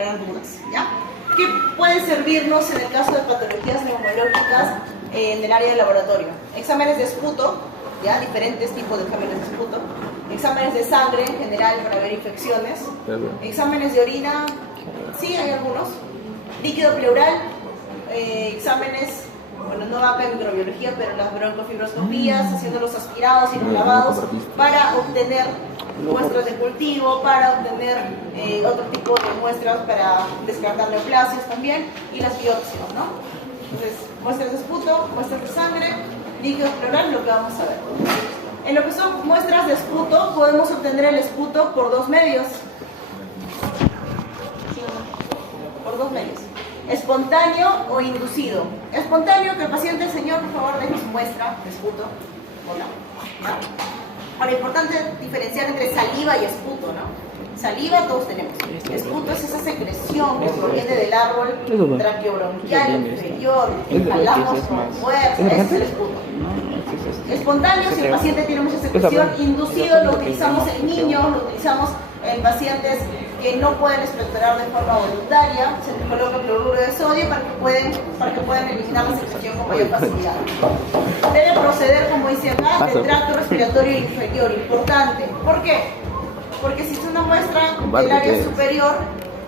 Dudas, ¿ya? ¿Qué puede servirnos en el caso de patologías neumológicas en el área de laboratorio? Exámenes de esputo, ¿ya? Diferentes tipos de exámenes de esputo, exámenes de sangre en general para ver infecciones, exámenes de orina, sí hay algunos, líquido pleural, exámenes, bueno, no va para microbiología, pero las broncofibroscopías, haciendo los aspirados y los lavados para obtener muestras de cultivo, para obtener otro tipo de muestras para descartar neoplasias también, y las biopsias, ¿no? Entonces, muestras de esputo, muestras de sangre, líquido pleural, lo que vamos a ver. En lo que son muestras de esputo, podemos obtener el esputo por dos medios. Por dos medios. Espontáneo o inducido. Espontáneo, que el paciente, señor, por favor, deje su muestra de esputo. Hola. ¿Ya? Ahora, importante diferenciar entre saliva y esputo, ¿no? Saliva todos tenemos. Esputo es esa secreción que proviene del árbol traqueobronquial inferior, que jalamos con fuerza, ese es el esputo. Espontáneo, si el paciente tiene mucha secreción. Inducido lo utilizamos en niños, lo utilizamos en pacientes que no pueden expectorar de forma voluntaria. Se les coloca cloruro de sodio para que puedan eliminar la secreción con mayor facilidad. Debe proceder, como dice acá, del tracto respiratorio inferior. Importante. ¿Por qué? Porque si es una muestra del área superior,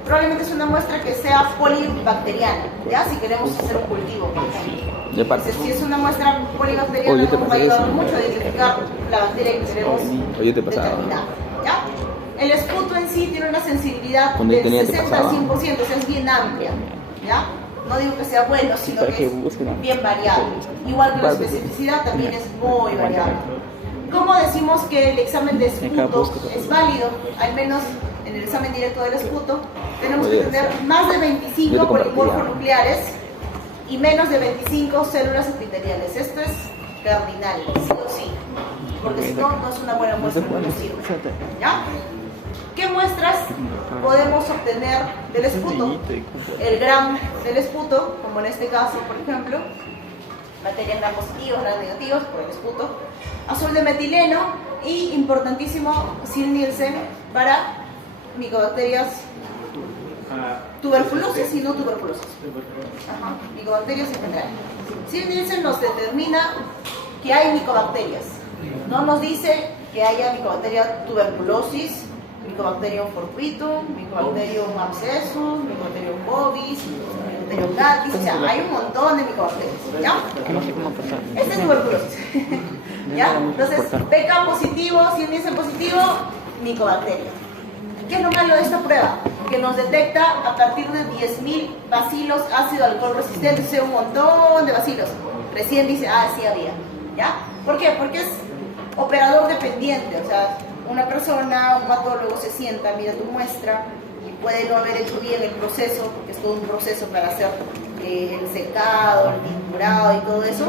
probablemente es una muestra que sea polibacteriana, ¿ya? Si queremos hacer un cultivo, por ejemplo. Entonces, si es una muestra polibacteriana, nos va a ayudar mucho a identificar la bacteria que queremos determinar, ¿ya? El esputo en sí tiene una sensibilidad del 60 al 100%, o sea, es bien amplia, ¿ya? No digo que sea bueno, sino que es bien variable. Igual que la especificidad también es muy variable. ¿Cómo decimos que el examen de esputo es válido? Al menos en el examen directo del esputo, tenemos que tener más de 25 polimorfonucleares y menos de 25 células epiteliales. Esto es cardinal, sí o sí, porque si no, no es una buena muestra, no sirve, ¿ya? ¿Qué muestras podemos obtener del esputo? El gram del esputo, como en este caso, por ejemplo, bacterias gram positivos, gram negativos, por el esputo, azul de metileno y, importantísimo, Sil-Nielsen para micobacterias tuberculosis y no tuberculosis. Ajá, micobacterias en general. Sil-Nielsen nos determina que hay micobacterias. No nos dice que haya micobacteria tuberculosis, Mycobacterium fortuitum, Mycobacterium abscessus, Mycobacterium bovis, Mycobacterium gatis, o sea, hay un montón de micobacterias, ¿ya? Esta es tuberculosis, ¿ya? Entonces, PK positivo, Sil-Nielsen positivo, micobacteria. ¿Qué es lo malo de esta prueba? Que nos detecta a partir de 10.000 bacilos ácido alcohol resistentes, o sea, un montón de bacilos. Recién dice, sí había, ¿ya? ¿Por qué? Porque es operador dependiente, o sea, una persona, un patólogo se sienta, mira tu muestra y puede no haber hecho bien el proceso, porque es todo un proceso para hacer el secado, el tinturado y todo eso,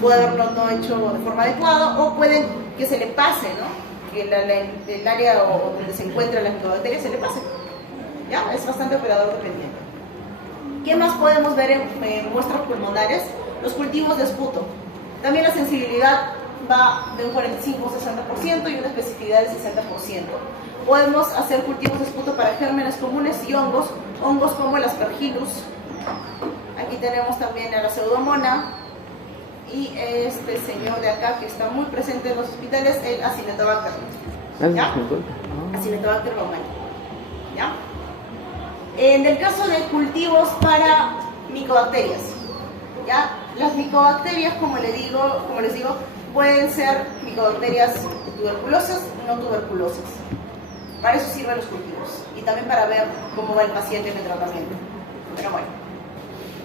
puede haberlo no hecho de forma adecuada o puede que se le pase, ¿no? Que el área donde se encuentran las micobacterias se le pase. ¿Ya? Es bastante operador dependiente. ¿Qué más podemos ver en muestras pulmonares? Los cultivos de esputo. También la sensibilidad va de un 45-60% y una especificidad del 60%. Podemos hacer cultivos de esputo para gérmenes comunes y hongos como el Aspergillus. Aquí tenemos también a la Pseudomonas y este señor de acá que está muy presente en los hospitales, el Acinetobacter. ¿Ya? Acinetobacter baumannii. ¿Ya? En el caso de cultivos para micobacterias, ¿ya? Las micobacterias, como les digo, pueden ser micobacterias tuberculosas y no tuberculosas. Para eso sirven los cultivos y también para ver cómo va el paciente en el tratamiento. Pero bueno,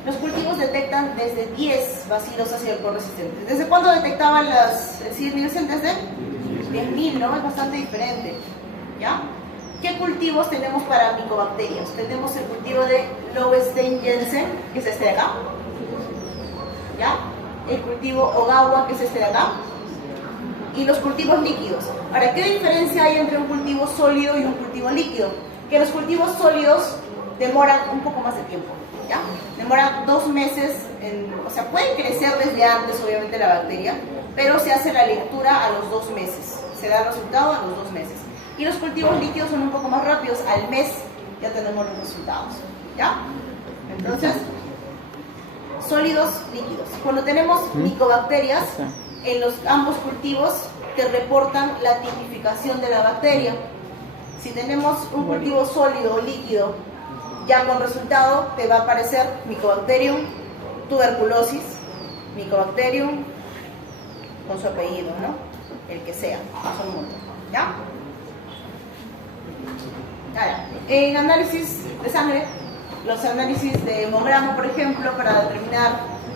los cultivos detectan desde 10 bacilos ácido alcohol resistentes. ¿Desde cuándo detectaban las Sil-Nielsen? Desde 10.000, ¿no? Es bastante diferente, ¿ya? ¿Qué cultivos tenemos para micobacterias? Tenemos el cultivo de Lowestein-Jensen, que es este de acá, ¿ya? El cultivo Ogawa, que es este de acá, y los cultivos líquidos. Ahora, ¿qué diferencia hay entre un cultivo sólido y un cultivo líquido? Que los cultivos sólidos demoran un poco más de tiempo, ¿ya? Demoran 2 meses, o sea, pueden crecer desde antes, obviamente, la bacteria, pero se hace la lectura a los 2 meses, se da el resultado a los 2 meses. Y los cultivos líquidos son un poco más rápidos, al mes ya tenemos los resultados, ¿ya? Entonces, sólidos, líquidos. Cuando tenemos micobacterias, en ambos cultivos te reportan la tipificación de la bacteria. Si tenemos un cultivo sólido o líquido, ya con resultado te va a aparecer Mycobacterium tuberculosis, Mycobacterium con su apellido, ¿no? El que sea, son muchos, ¿ya? Ahora, en análisis de sangre, los análisis de hemograma, por ejemplo, para determinar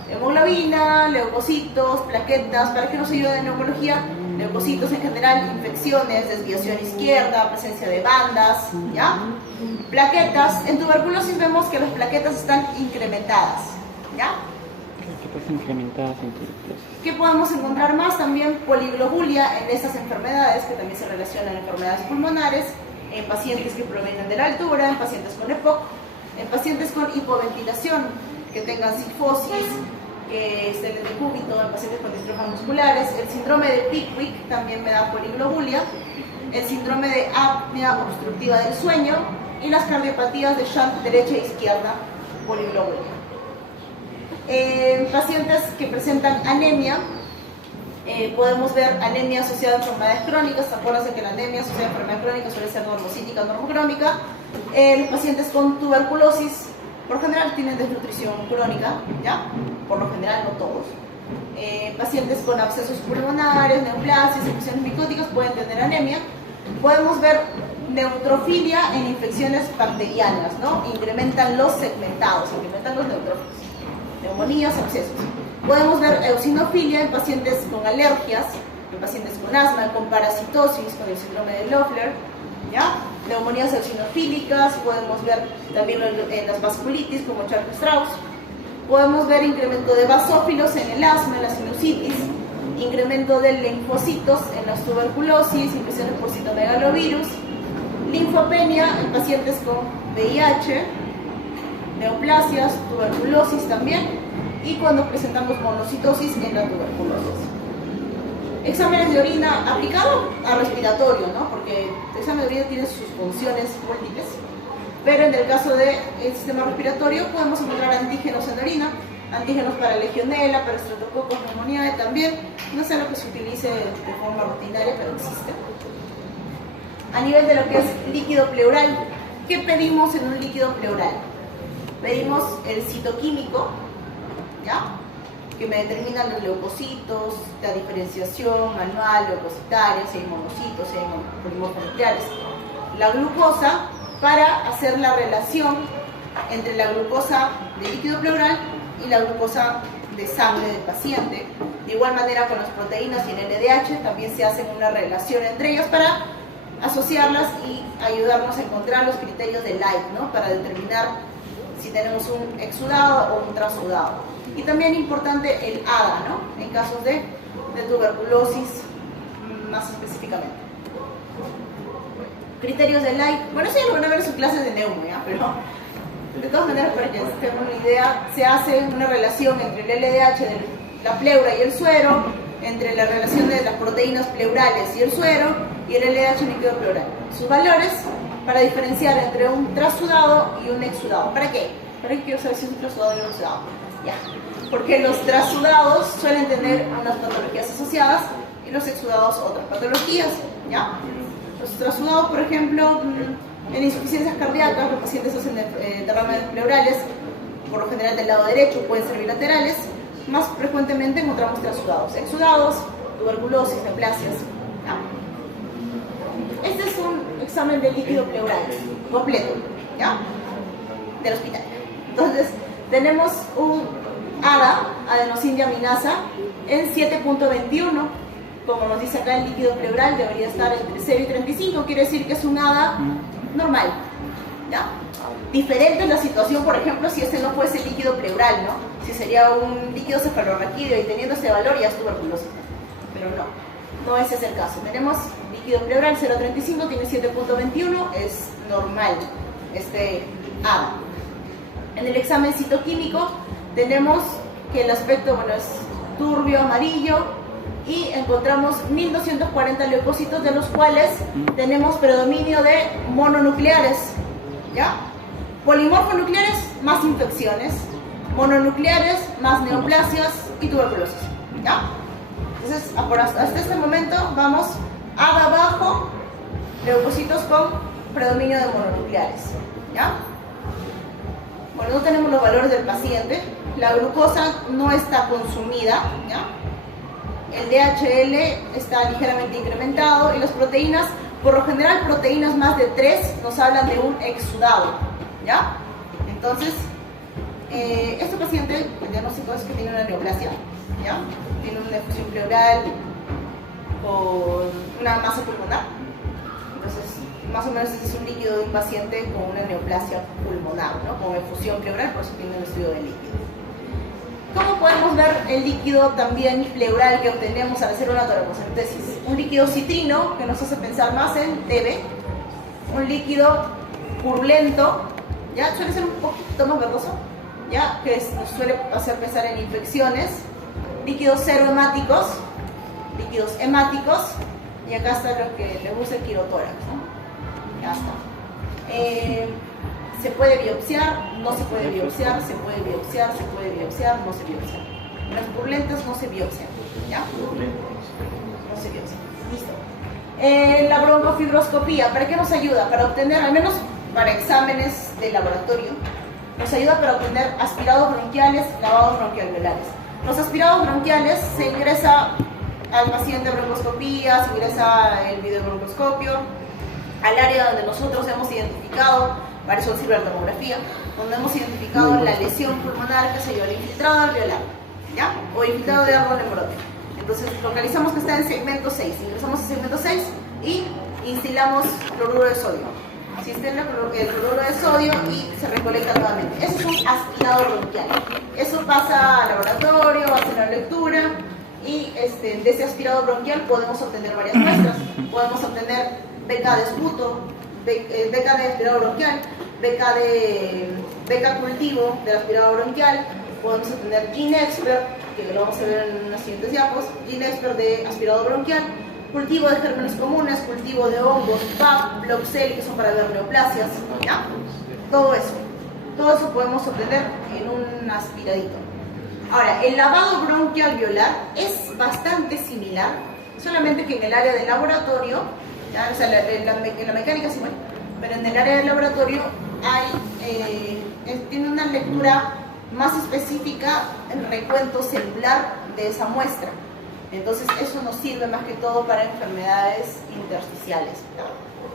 hemoglobina, leucocitos, plaquetas, ¿para qué nos ayuda en neumología? Leucocitos en general, infecciones, desviación izquierda, presencia de bandas, ¿ya? Plaquetas, en tuberculosis vemos que las plaquetas están incrementadas, ¿ya? Plaquetas incrementadas en tuberculosis. ¿Qué podemos encontrar más? También poliglobulia en estas enfermedades que también se relacionan a enfermedades pulmonares, en pacientes que provienen de la altura, en pacientes con EPOC, en pacientes con hipoventilación, que tengan sifosis, que estén en decúbito, en pacientes con distrofas musculares. El síndrome de Pickwick también me da poliglobulia, el síndrome de apnea obstructiva del sueño y las cardiopatías de shunt derecha e izquierda, poliglobulia. En pacientes que presentan anemia, podemos ver anemia asociada a enfermedades crónicas. Acuérdense que la anemia asociada a enfermedad crónica suele ser normocítica, normocrónica. Los pacientes con tuberculosis, por general, tienen desnutrición crónica, ¿ya? Por lo general, no todos. Pacientes con abscesos pulmonares, neoplasias, infecciones micóticas pueden tener anemia. Podemos ver neutrofilia en infecciones bacterianas, ¿no? Incrementan los segmentados, incrementan los neutrófilos. Neumonías, abscesos. Podemos ver eosinofilia en pacientes con alergias, en pacientes con asma, con parasitosis, con el síndrome de Loeffler, ¿ya? Neumonías eosinofílicas, podemos ver también en las vasculitis como Charcot-Strauss. Podemos ver incremento de basófilos en el asma, en la sinusitis, incremento de linfocitos en las tuberculosis, infecciones por citomegalovirus, linfopenia en pacientes con VIH, neoplasias, tuberculosis también, y cuando presentamos monocitosis en la tuberculosis. Exámenes de orina aplicado a respiratorio, ¿no? Porque el examen de orina tiene sus funciones múltiples, pero en el caso del sistema respiratorio podemos encontrar antígenos en orina, antígenos para legionela, para estreptococcus pneumoniae también. No es algo que se utilice de forma rutinaria, pero existe. A nivel de lo que es líquido pleural, ¿qué pedimos en un líquido pleural? Pedimos el citoquímico, ¿ya? Que me determinan los leucocitos, la diferenciación manual, leucocitaria, si hay monocitos, si hay polimorfonucleares. La glucosa, para hacer la relación entre la glucosa de líquido pleural y la glucosa de sangre del paciente. De igual manera con las proteínas y el LDH también se hace una relación entre ellas para asociarlas y ayudarnos a encontrar los criterios de Light, ¿no? Para determinar si tenemos un exudado o un transudado. Y también importante el ADA, ¿no? En casos de tuberculosis más específicamente. Criterios de Light, bueno, eso ya lo van a ver en sus clases de neumo, ¿ya? Pero de todas maneras, para que tengan una idea, se hace una relación entre el LDH de la pleura y el suero, entre la relación de las proteínas pleurales y el suero, y el LDH líquido pleural. Sus valores para diferenciar entre un trasudado y un exudado. ¿Para qué? ¿Para qué quiero saber si es un trasudado y un exudado? Ya. Porque los trasudados suelen tener unas patologías asociadas y los exudados otras patologías, ¿ya? Los trasudados, por ejemplo, en insuficiencias cardíacas, los pacientes hacen derrames pleurales, por lo general del lado derecho, pueden ser bilaterales. Más frecuentemente encontramos trasudados. Exudados, tuberculosis, neoplasias, ¿ya? Este es un examen de líquido pleural completo, ¿ya? Del hospital. Entonces, tenemos un ADA, adenosíndiaminasa, en 7.21. Como nos dice acá, el líquido pleural debería estar entre 0 y 35, quiere decir que es un ADA normal, ¿ya? Diferente es la situación, por ejemplo, si este no fuese líquido pleural, ¿no? Si sería un líquido cefalorraquídeo y teniendo este valor ya es tuberculosis. Pero no ese es el caso. Tenemos líquido pleural 0.35, tiene 7.21, es normal este ADA. En el examen citoquímico tenemos que el aspecto, bueno, es turbio, amarillo, y encontramos 1240 leucocitos, de los cuales tenemos predominio de mononucleares, ¿ya? Polimorfonucleares, más infecciones. Mononucleares, más neoplasias y tuberculosis, ¿ya? Entonces, hasta este momento vamos a abajo, leucocitos con predominio de mononucleares, ¿ya? Bueno, no tenemos los valores del paciente, la glucosa no está consumida, ¿ya? El DHL está ligeramente incrementado y las proteínas, por lo general proteínas más de 3 nos hablan de un exudado, ¿ya? Entonces, este paciente, el diagnóstico es que tiene una neoplasia, ¿ya? Tiene una efusión pleural con una masa pulmonar. Entonces, más o menos ese es un líquido de un paciente con una neoplasia pulmonar, ¿no? Con efusión pleural, por eso tiene un estudio de líquido. ¿Cómo podemos ver el líquido también pleural que obtenemos al hacer una toracocentesis? Un líquido citrino que nos hace pensar más en TB, un líquido purulento, ¿ya? Suele ser un poquito más verdoso, ¿ya? Que nos suele hacer pensar en infecciones, líquidos hemáticos, y acá está lo que le gusta el quirotórax, ¿no? Ya está. ¿Se puede biopsiar? No se puede biopsiar, se puede biopsiar, se puede biopsiar, no se biopsia. Las purulentas no se biopsian, ¿ya? No se biopsian. Listo. La broncofibroscopía, ¿para qué nos ayuda? Para obtener, al menos para exámenes de laboratorio, nos ayuda para obtener aspirados bronquiales, lavados bronquialveolares. Los aspirados bronquiales se ingresa al paciente a broncoscopía, se ingresa el videobroncoscopio, al área donde nosotros hemos identificado, para eso sirve la tomografía, donde hemos identificado la lesión pulmonar, que se llama el infiltrado alveolar, ¿ya? O infiltrado de árbol neurótico. Entonces localizamos que está en segmento 6, ingresamos a segmento 6 y instilamos cloruro de sodio. Se instila el cloruro de sodio y se recolecta nuevamente. Eso es un aspirado bronquial. Eso pasa al laboratorio, hace la lectura y de ese aspirado bronquial podemos obtener varias muestras. Podemos obtener beca de esputo, beca de aspirado bronquial, beca cultivo del aspirado bronquial. Podemos obtener GeneXpert, que lo vamos a ver en unas siguientes diapos, GeneXpert de aspirado bronquial, cultivo de gérmenes comunes, cultivo de hongos, PAP, Bloxel, que son para ver neoplasias, ¿ya? Todo eso podemos obtener en un aspiradito. Ahora, el lavado bronquialveolar es bastante similar, solamente que en el área del laboratorio, ¿ya? O sea, en la mecánica sí, bueno, pero en el área del laboratorio tiene una lectura más específica, el recuento celular de esa muestra. Entonces eso nos sirve más que todo para enfermedades intersticiales,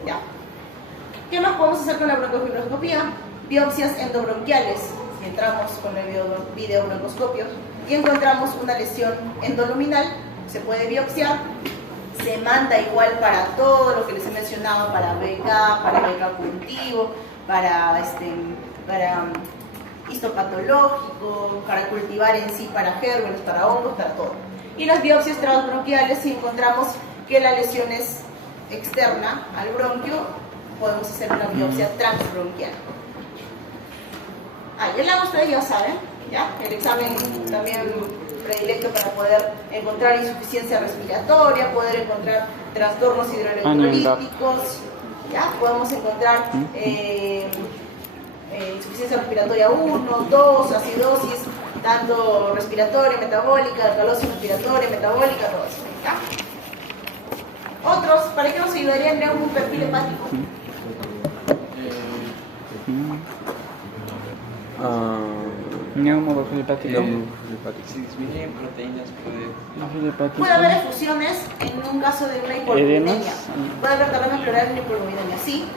¿ya? ¿Qué más podemos hacer con la broncofibroscopía? Biopsias endobronquiales. Si entramos con el videobroncoscopio y encontramos una lesión endoluminal, se puede biopsiar. Se manda igual para todo lo que les he mencionado, para beca cultivo, para histopatológico, para cultivar en sí, para gérmenes, para hongos, para todo. Y las biopsias transbronquiales, si encontramos que la lesión es externa al bronquio, podemos hacer una biopsia transbronquial. El lado ustedes ya saben, ¿ya? El examen también predilecto para poder encontrar insuficiencia respiratoria, poder encontrar trastornos hidroelectrolíticos, ¿ya? Podemos encontrar insuficiencia respiratoria 1, 2, acidosis, tanto respiratoria, metabólica, alcalosis respiratoria, metabólica, todo eso, ¿ya? Otros, ¿para qué nos ayudaría en un perfil hepático? Neumofil hepático. Si disminuyen proteínas puede haber efusiones en un caso de una hipoglucemia. Puede haber derrame pleural en hipoglucemia, sí.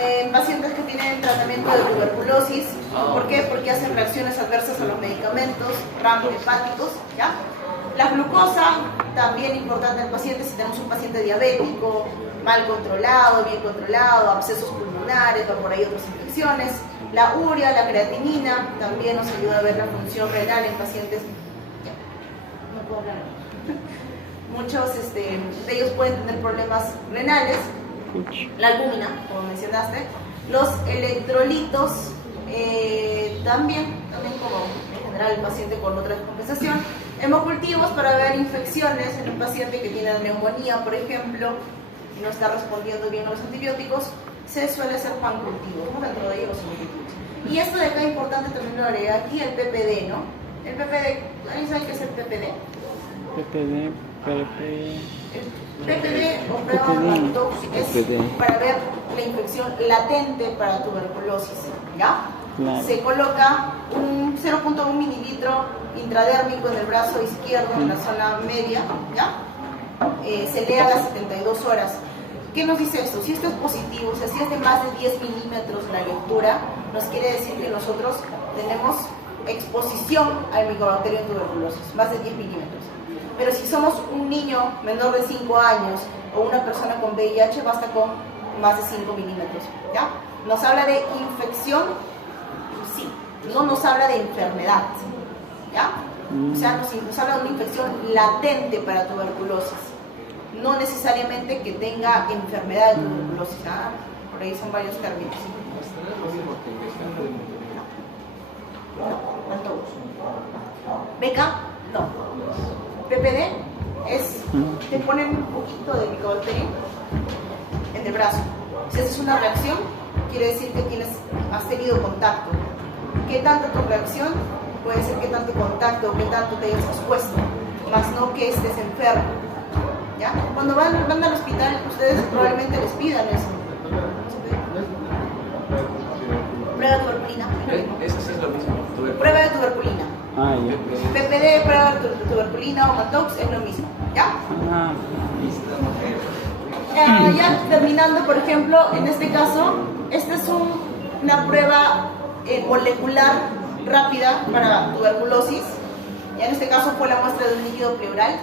En pacientes que tienen tratamiento de tuberculosis, ¿por qué? Porque hacen reacciones adversas a los medicamentos, hepáticos, ¿ya? La glucosa, también importante en el paciente, si tenemos un paciente diabético, mal controlado, bien controlado, abscesos pulmonares, o por ahí otras infecciones. La urea, la creatinina, también nos ayuda a ver la función renal en pacientes. No puedo hablar. Muchos de ellos pueden tener problemas renales. La albúmina, como mencionaste. Los electrolitos, también como en general el paciente con otra descompensación. Hemocultivos para ver infecciones en un paciente que tiene neumonía, por ejemplo, y no está respondiendo bien a los antibióticos. se suele hacer pancultivo, ¿no? Dentro de ellos los individuos. Y esto de acá es importante también lo agregué aquí, el PPD, ¿no? El PPD, ¿alguien sabe qué es el PPD? PPD, El PPD o prueba Mantoux es para ver la infección latente para tuberculosis, ¿ya? Claro. Se coloca un 0.1 mililitro intradérmico en el brazo izquierdo, en la zona media, ¿ya? Se lee a las 72 horas. ¿Qué nos dice esto? Si esto es positivo, o sea, si es de más de 10 milímetros la lectura, nos quiere decir que nosotros tenemos exposición al Mycobacterium tuberculosis, más de 10 milímetros. Pero si somos un niño menor de 5 años o una persona con VIH, basta con más de 5 milímetros, ¿ya? ¿Nos habla de infección? Sí, no nos habla de enfermedad, ¿ya? O sea, nos habla de una infección latente para tuberculosis, no necesariamente que tenga enfermedad de tuberculosis, ¿ah? Por ahí son varios términos. ¿Beca? No. PPD es, te ponen un poquito de Mycobacterium en el brazo. Si haces una reacción, quiere decir que has tenido contacto. ¿Qué tanto tu reacción? Puede ser qué tanto contacto, qué tanto te hayas expuesto, más no que estés enfermo. ¿Ya? Cuando van al hospital, ustedes probablemente les pidan eso. Prueba de tuberculina. Eso sí es lo mismo. Prueba de tuberculina. Ah, ya. PPD, prueba de tuberculina o Mantoux es lo mismo. ¿Ya? Ah, Ya terminando, por ejemplo, en este caso, esta es una prueba molecular rápida para tuberculosis. Ya en este caso fue la muestra de un líquido pleural.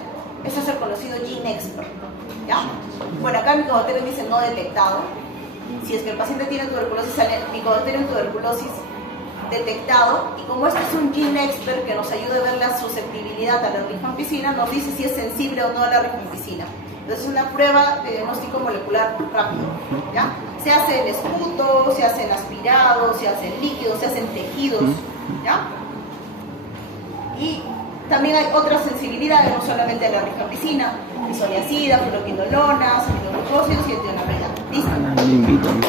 Esto es el conocido GeneXpert, ¿ya? Bueno, acá el Mycobacterium dice no detectado. Si es que el paciente tiene tuberculosis, sale Mycobacterium tuberculosis detectado. Y como este es un GeneXpert que nos ayuda a ver la susceptibilidad a la rifampicina, nos dice si es sensible o no a la rifampicina. Entonces es una prueba de diagnóstico molecular rápido, ¿ya? Se hace en esputo, se hace en aspirado, se hace en líquidos, se hace en tejidos, ¿ya? Y también hay otras sensibilidades, no solamente a la rifampicina, isoniazida, fluoroquinolonas, aminoglucósidos y etionamida. ¿Listo? me invitan.